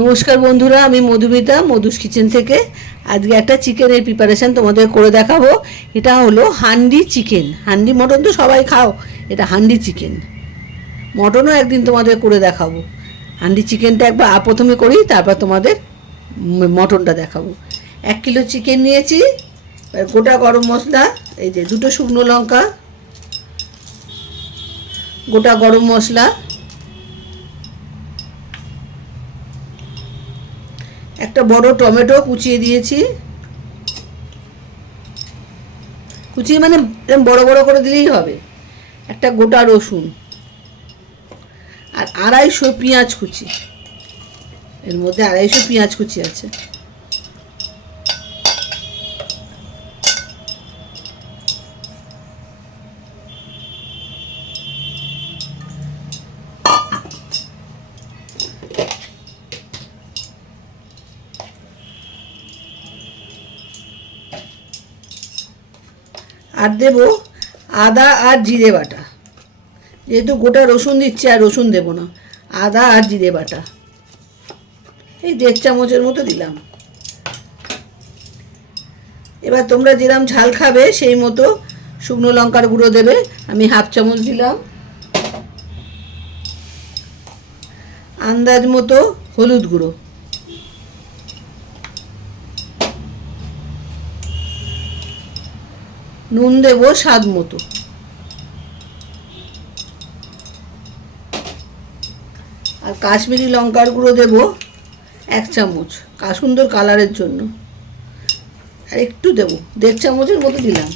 নমস্কার বন্ধুরা, আমি মধুমিতা মধুস কিচেন থেকে আজকে একটা চিকেনের প্রিপারেশান তোমাদের করে দেখাবো। এটা হলো হান্ডি চিকেন। হান্ডি মটন তো সবাই খাও, এটা হান্ডি চিকেন। মটনও একদিন তোমাদের করে দেখাবো। হান্ডি চিকেনটা একবার প্রথমে করি, তারপর তোমাদের মটনটা দেখাবো। 1 কিলো চিকেন নিয়েছি, গোটা গরম মশলা, এই যে 2টো শুকনো লঙ্কা, গোটা গরম মশলা, একটা বড় টমেটো কুচিয়ে দিয়েছি, কুচিয়ে মানে বড় বড় করে দিলেই হবে, একটা গোটা রসুন, আর 250 পেঁয়াজ কুচি, এর মধ্যে 250 পেঁয়াজ কুচি আছে। আর দেব আদা আর জিরে বাটা, যেহেতু গোটা রসুন দিচ্ছি আর রসুন দেব না, আদা আর জিরে বাটা এই 1.5 চামচের মতো দিলাম। এবার তোমরা যেরকম ঝাল খাবে সেই মতো শুকনো লঙ্কার গুঁড়ো দেবে, আমি 1/2 চামচ দিলাম। আন্দাজ মতো হলুদ গুঁড়ো, নুন দেব স্বাদ মতো, আর কাশ্মীরি লঙ্কার গুঁড়ো দেব 1 চামচ সুন্দর কালারের জন্য, আর একটু দেব 1.5 চামচের মতো দিলাম।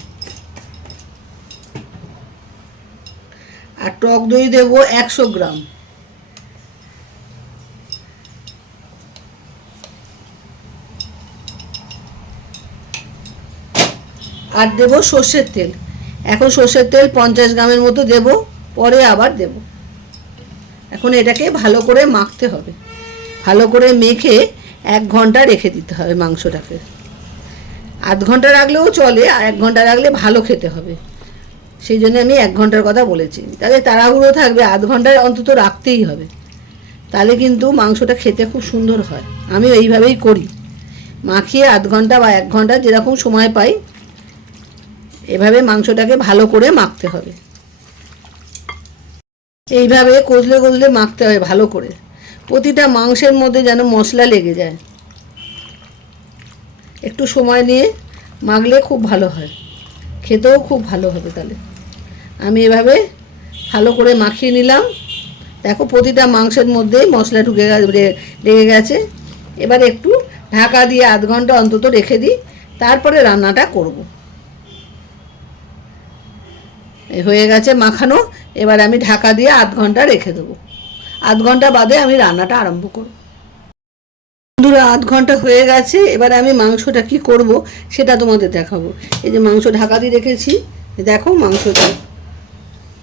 আর টক দই দেব 100 গ্রাম, আর দেব সর্ষের তেল। এখন সর্ষের তেল 50 গ্রামের মতো দেব, পরে আবার দেব। এখন এটাকে ভালো করে মাখতে হবে, ভালো করে মেখে 1 ঘন্টা রেখে দিতে হবে মাংসটাকে। 1/2 ঘন্টা রাখলেও চলে, আর 1 ঘন্টা রাখলে ভালো খেতে হবে, সেই জন্য আমি 1 ঘন্টার কথা বলেছি। তাহলে তাড়াহুড়ো থাকবে, 1/2 ঘন্টা অন্তত রাখতেই হবে, তাহলে কিন্তু মাংসটা খেতে খুব সুন্দর হয়। আমি এইভাবেই করি, মাখিয়ে 1/2 ঘন্টা বা 1 ঘন্টা যেরকম সময় পাই, এভাবে মাংসটাকে ভালো করে মাখতে হবে। এইভাবে কষলে কষলে মাখতে হয় ভালো করে, প্রতিটা মাংসের মধ্যে যেন মশলা লেগে যায়। একটু সময় নিয়ে মাখলে খুব ভালো হয়, খেতেও খুব ভালো হবে। তাহলে আমি এভাবে ভালো করে মাখিয়ে নিলাম। দেখো প্রতিটা মাংসের মধ্যেই মশলা লেগে গেছে। এবার একটু ঢাকা দিয়ে 1/2 ঘন্টা অন্তত রেখে দিই, তারপরে রান্নাটা করব। হয়ে গেছে মাখানো, এবার আমি ঢাকা দিয়ে 1/2 ঘন্টা রেখে দেবো। 1/2 ঘন্টা বাদে আমি রান্নাটা আরম্ভ করব। বন্ধুরা 1/2 ঘন্টা হয়ে গেছে, এবার আমি মাংসটা কি করব সেটা তোমাদের দেখাবো। এই যে মাংস ঢাকা দিয়ে রেখেছি, দেখো মাংসটা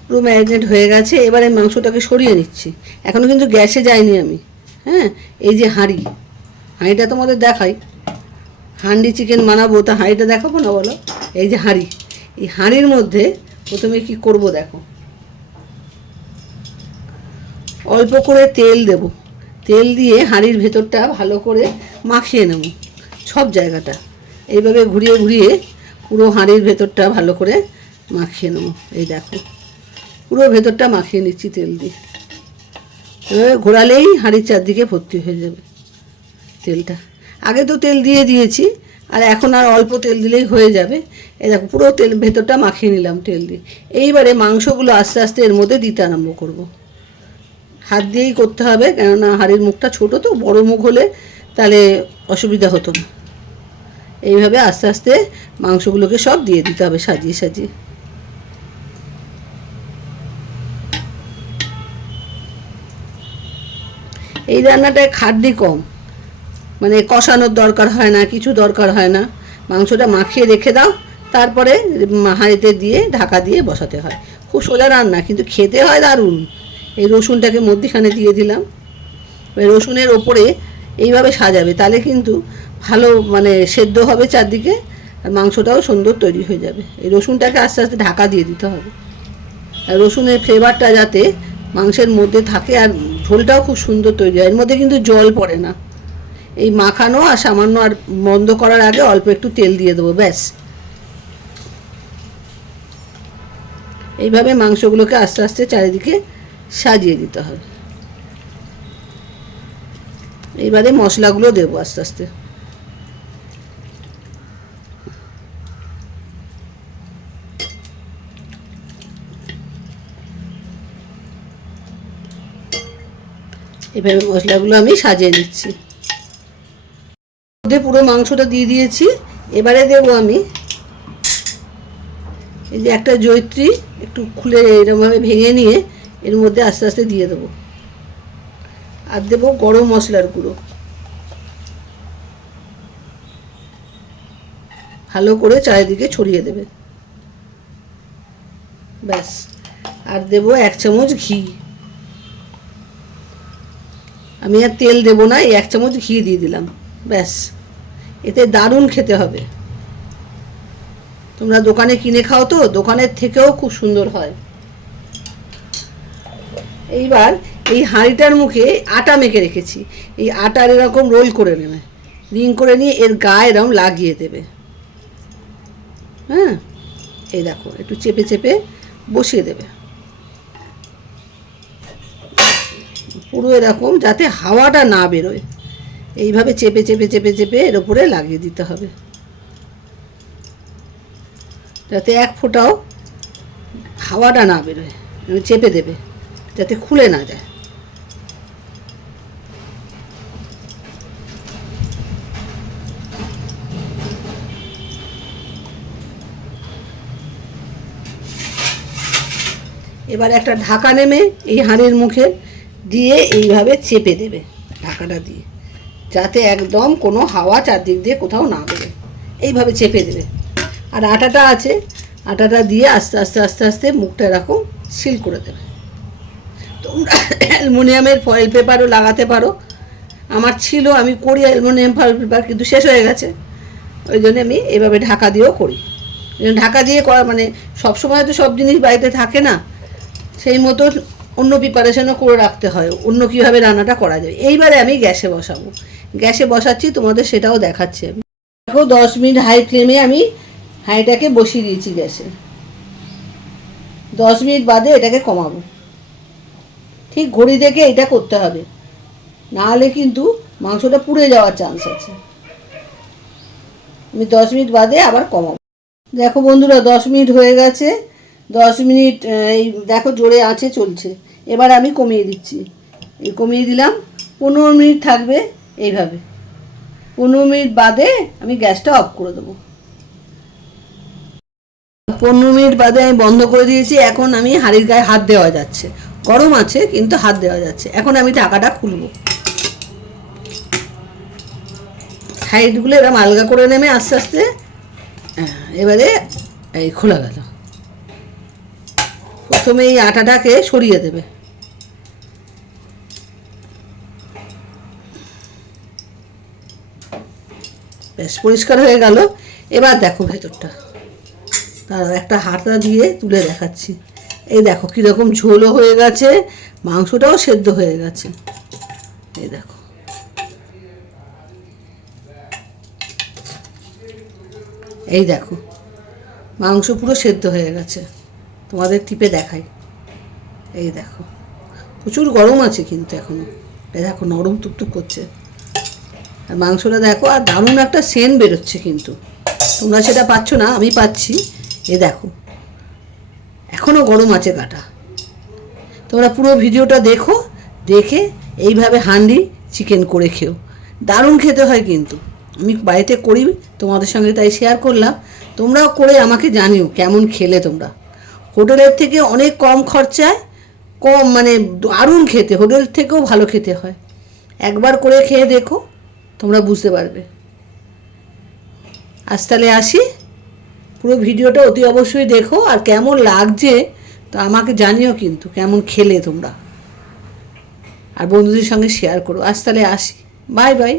পুরো ম্যারিনেট হয়ে গেছে। এবার এই মাংসটাকে সরিয়ে নিচ্ছি, এখনও কিন্তু গ্যাসে যায়নি আমি। হ্যাঁ, এই যে হাঁড়িটা তোমাদের দেখাই, হান্ডি চিকেন বানাবো, তা হাঁড়িটা দেখাবো না বলো? এই যে হাঁড়ি, এই হাঁড়ির মধ্যে প্রথমে কি করব দেখো, অল্প করে তেল দেব, তেল দিয়ে হাঁড়ির ভেতরটা ভালো করে মাখিয়ে নেব, সব জায়গাটা এইভাবে ঘুরিয়ে ঘুরিয়ে পুরো হাঁড়ির ভেতরটা ভালো করে মাখিয়ে নেব। এই দেখো পুরো ভেতরটা মাখিয়ে নিচ্ছি তেল দিয়ে, এভাবে ঘোরালেই হাঁড়ির চারদিকে ভর্তি হয়ে যাবে তেলটা। আগে তো তেল দিয়ে দিয়েছি, আর এখন আর অল্প তেল দিলেই হয়ে যাবে। এই দেখো পুরো তেল ভেতরটা মাখিয়ে নিলাম তেল দিয়ে। এইবারে মাংসগুলো আস্তে আস্তে এর মধ্যে দিতে আরম্ভ করব। হাত দিয়েই করতে হবে, কেননা হাঁড়ির মুখটা ছোটো তো, বড় মুখ হলে তাহলে অসুবিধা হতো না। এইভাবে আস্তে আস্তে মাংসগুলোকে সব দিয়ে দিতে হবে সাজিয়ে সাজিয়ে। এই রান্নাটায় খাটনি কম, মানে কষানোর দরকার হয় না, কিছু দরকার হয় না। মাংসটা মাখিয়ে রেখে দাও, তারপরে হাঁড়িতে দিয়ে ঢাকা দিয়ে বসাতে হয়। খুব সোজা রান্না, কিন্তু খেতে হয় দারুণ। এই রসুনটাকে মধ্যিখানে দিয়ে দিলাম, ওই রসুনের ওপরে এইভাবে সাজাবে, তাহলে কিন্তু ভালো মানে সেদ্ধ হবে চারদিকে, আর মাংসটাও সুন্দর তৈরি হয়ে যাবে। এই রসুনটাকে আস্তে আস্তে ঢাকা দিয়ে দিতে হবে, আর রসুনের ফ্লেভারটা যাতে মাংসের মধ্যে থাকে, আর ঝোলটাও খুব সুন্দর তৈরি হয়। এর মধ্যে কিন্তু জল পড়ে না, এই মাখানো আর সামান্য আর বন্ধ করার আগে অল্প একটু তেল দিয়ে দেবো, ব্যাস। এইভাবে মাংসগুলোকে আস্তে আস্তে চারিদিকে সাজিয়ে দিতে হবে। এইবারে মশলাগুলো দেবো আস্তে আস্তে। এভাবে মশলাগুলো আমি সাজিয়ে নিচ্ছি। পুরো মাংসটা দিয়ে দিয়েছি। এবারে দেবো আমি এই যে একটা জয়িত্রী একটু খুলে এরকমভাবে ভেঙে নিয়ে এর মধ্যে আস্তে আস্তে দিয়ে দেবো। আর দেবো গরম মশলার গুঁড়ো, ভালো করে চারিদিকে ছড়িয়ে দেবে, ব্যাস। আর দেবো 1 চামচ ঘি। আমি আর তেল দেবো না, এই 1 চামচ ঘি দিয়ে দিলাম, ব্যাস। এতে দারুণ খেতে হবে। তোমরা দোকানে কিনে খাও তো, দোকানের থেকেও খুব সুন্দর হয়। এইবার এই হাঁড়িটার মুখে আটা মেখে রেখেছি, এই আটার এরকম রোল করে নেবে, রিং করে নিয়ে এর গায়ে এরকম লাগিয়ে দেবে। হ্যাঁ, এই দেখো একটু চেপে চেপে বসিয়ে দেবে পুরো এরকম, যাতে হাওয়াটা না বেরোয়। এইভাবে চেপে চেপে চেপে চেপে এর উপরে লাগিয়ে দিতে হবে, যাতে এক ফোঁটাও হাওয়াটা না বেরোয়। চেপে দেবে যাতে খুলে না যায়। এবার একটা ঢাকা নেমে এই হাঁড়ির মুখে দিয়ে এইভাবে চেপে দেবে, ঢাকাটা দিয়ে, যাতে একদম কোনো হাওয়া চারদিক দিয়ে কোথাও না বেরোয়। এইভাবে চেপে দেবে। আর আটাটা আছে, আটাটা দিয়ে আস্তে আস্তে আস্তে আস্তে মুখটা এরকম সিল করে দেবে। তোমরা অ্যালুমিনিয়ামের ফয়েল পেপারও লাগাতে পারো। আমার ছিল, আমি করি অ্যালুমিনিয়াম ফয়েল পেপার, কিন্তু শেষ হয়ে গেছে। ওই জন্য আমি এইভাবে ঢাকা দিয়েও করি। ঢাকা দিয়ে করা মানে সবসময় তো সব জিনিস বাড়িতে থাকে না, সেই মতো অন্য প্রিপারেশনও করে রাখতে হয়, অন্য কীভাবে রান্নাটা করা যায়। এইবারে আমি গ্যাসে বসাবো, গ্যাসে বসাচ্ছি, তোমাদের সেটাও দেখাচ্ছি। আমি দেখো 10 মিনিট হাই ফ্লেমে আমি হাঁড়িটাকে বসিয়ে দিয়েছি গ্যাসে। 10 মিনিট বাদে এটাকে কমাবো। ঠিক ঘড়ি দেখে এটা করতে হবে, নাহলে কিন্তু মাংসটা পুড়ে যাওয়ার চান্স আছে। আমি 10 মিনিট বাদে আবার কমাবো। দেখো বন্ধুরা, 10 মিনিট হয়ে গেছে। 10 মিনিট এই দেখো জোরে আঁচে চলছে। এবার আমি কমিয়ে দিচ্ছি, এই কমিয়ে দিলাম। 15 মিনিট থাকবে এইভাবে। 15 মিনিট বাদে আমি গ্যাসটা অফ করে দেবো। 15 মিনিট বাদে আমি বন্ধ করে দিয়েছি। এখন আমি হাঁড়ির গায়ে হাত দেওয়া যাচ্ছে, গরম আছে কিন্তু হাত দেওয়া যাচ্ছে। এখন আমি ঢাকাটা খুলবো। সাইডগুলো এরকম আলগা করে নেমে আস্তে আস্তে, এবারে এই খোলা গেল। প্রথমে এই আটাটাকে সরিয়ে দেবে, বেশ পরিষ্কার হয়ে গেল। এবার দেখো ভেতরটা, তার একটা হাতা দিয়ে তুলে দেখাচ্ছি। এই দেখো কীরকম ঝোলও হয়ে গেছে, মাংসটাও সেদ্ধ হয়ে গেছে। এই দেখো, এই দেখো মাংস পুরো সেদ্ধ হয়ে গেছে। তোমাদের টিপে দেখাই, এই দেখো প্রচুর গরম আছে কিন্তু এখনো। এই দেখো নরম টুকটুক করছে, আর মাংসটা দেখো, আর দারুণ একটা সেন্ট বেরোচ্ছে। কিন্তু তোমরা সেটা পাচ্ছ না, আমি পাচ্ছি। এ দেখো এখনও গরম আছে কাটা। তোমরা পুরো ভিডিওটা দেখো, দেখে এইভাবে হান্ডি চিকেন করে খেও, দারুণ খেতে হয় কিন্তু। আমি বাড়িতে করি, তোমাদের সঙ্গে তাই শেয়ার করলাম। তোমরাও করে আমাকে জানিও কেমন খেলে তোমরা। হোটেলের থেকে অনেক কম খরচায়, কম মানে দারুণ খেতে, হোটেল থেকেও ভালো খেতে হয়। একবার করে খেয়ে দেখো, তোমরা বুঝতে পারবে। আজ তাহলে আসি, পুরো ভিডিওটা অতি অবশ্যই দেখো, আর কেমন লাগছে তো আমাকে জানিও কিন্তু, কেমন খেলে তোমরা, আর বন্ধুদের সঙ্গে শেয়ার করো। আজ তাহলে আসি, বাই বাই।